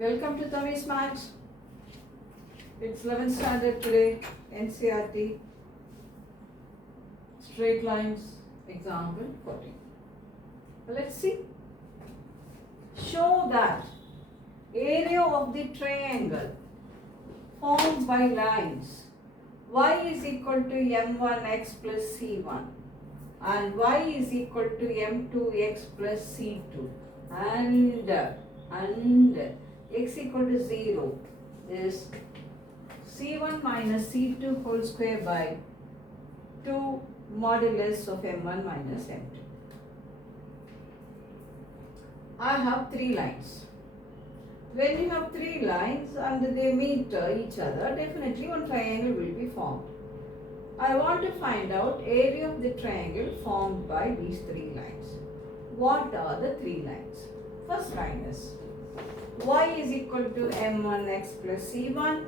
Welcome to Tammy's Maths. It's 11th standard today, NCERT, straight lines, example 14. Let's see. Show that area of the triangle formed by lines y is equal to m1x plus c1 and y is equal to m2x plus c2 and x equal to 0 is c1 minus c2 whole square by 2 modulus of m1 minus m2. I have 3 lines. When you have 3 lines and they meet each other, definitely one triangle will be formed. I want to find out area of the triangle formed by these 3 lines. What are the 3 lines? First line is y is equal to m1x plus c1.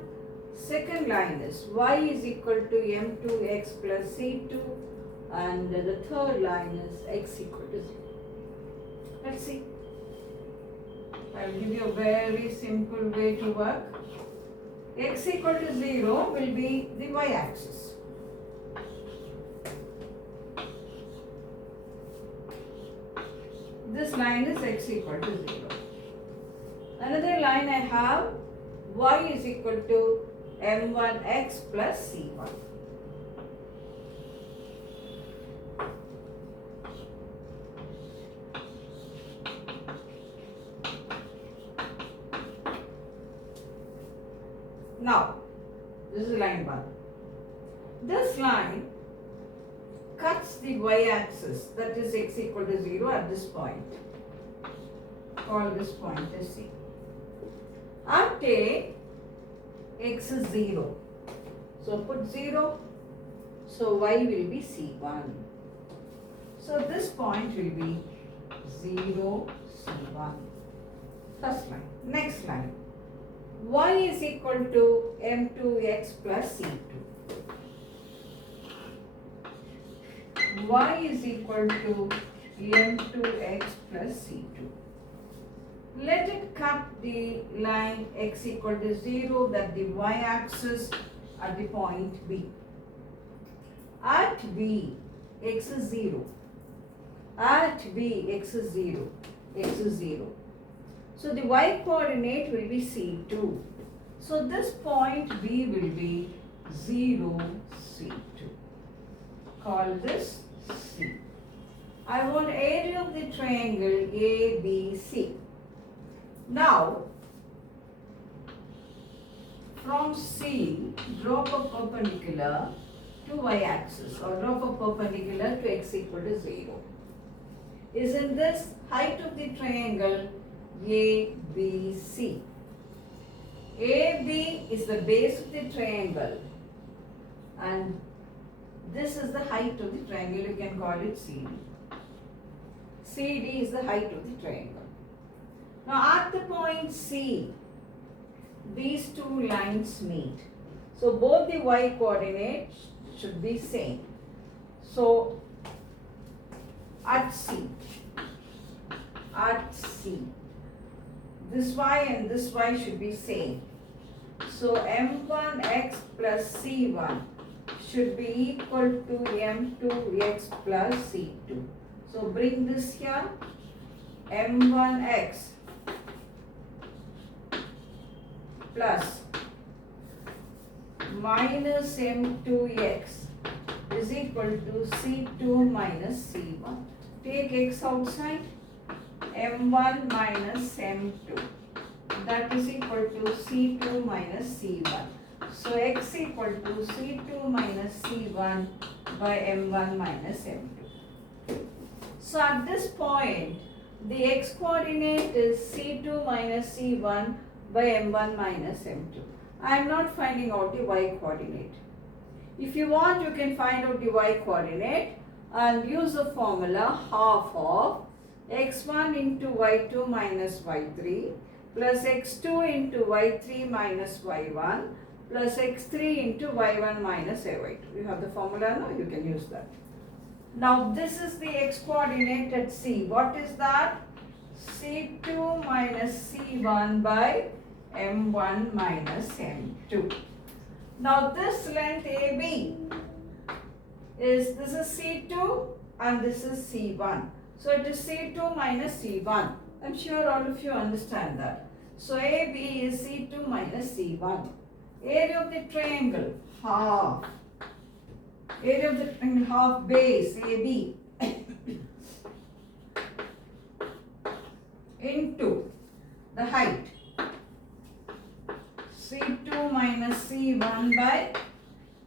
Second line is y is equal to m2x plus c2. And the third line is x equal to 0. Let's see. I will give you a very simple way to work. X equal to 0 will be the y-axis. This line is x equal to 0. Another line I have y is equal to m1x plus c1. Now, this is line 1. This line cuts the y-axis, that is x equal to 0 at this point. Call this point as C. At A, x is 0. So put 0. So y will be C1. So this point will be 0, C1. First line. Next line. Y is equal to m2x plus c2. Y is equal to m2x plus c2. Let it cut the line x equal to 0, that the y-axis at the point B. At B, x is 0. At B, x is 0. X is 0. So the y coordinate will be C2. So this point B will be 0, C2. Call this C. I want area of the triangle ABC. Now, from C, drop a perpendicular to y-axis or drop a perpendicular to x equal to 0. Isn't this height of the triangle ABC? AB is the base of the triangle and this is the height of the triangle. You can call it CD. CD is the height of the triangle. Now at the point C, these 2 lines meet. So both the y coordinates should be same. So at C, this y and this y should be same. So m1x plus c1 should be equal to m2x plus c2. So bring this here, m1x plus minus m2x is equal to c2 minus c1. Take x outside, m1 minus m2, that is equal to c2 minus c1. So x equal to c2 minus c1 by m1 minus m2. So at this point, the x coordinate is c2 minus c1 by m1 minus m2. I am not finding out the y coordinate. If you want, you can find out the y coordinate and use the formula half of x1 into y2 minus y3 plus x2 into y3 minus y1 plus x3 into y1 minus ay2. You have the formula now, you can use that. Now this is the x coordinate at C. What is that? C2 minus C1 by M1 minus M2. Now this length AB is, this is C2 and this is C1. So it is C2 minus C1. I'm sure all of you understand that. So AB is C2 minus C1. Area of the triangle, half. Area of the triangle, half base, AB. Into the height. C2 minus C1 by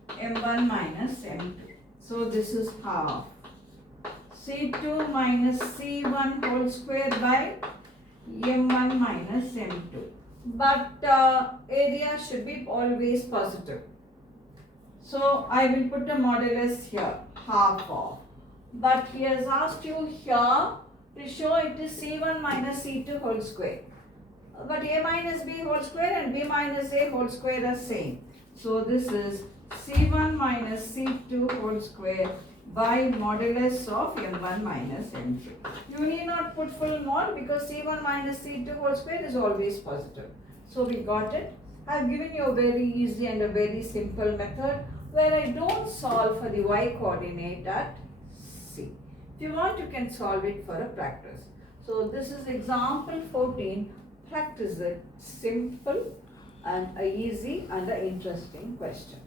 M1 minus M2. So this is half. C2 minus C1 whole square by M1 minus M2. But area should be always positive. So I will put a modulus here, half of. But he has asked you here to show it is C1 minus C2 whole square. But A minus B whole square and B minus A whole square are same. So this is C1 minus C2 whole square by modulus of M1 minus M2. You need not put full mod because C1 minus C2 whole square is always positive. So we got it. I have given you a very easy and a very simple method where I don't solve for the y coordinate at C. If you want, you can solve it for a practice. So this is example 14. Practice it. Simple and a easy and an interesting question.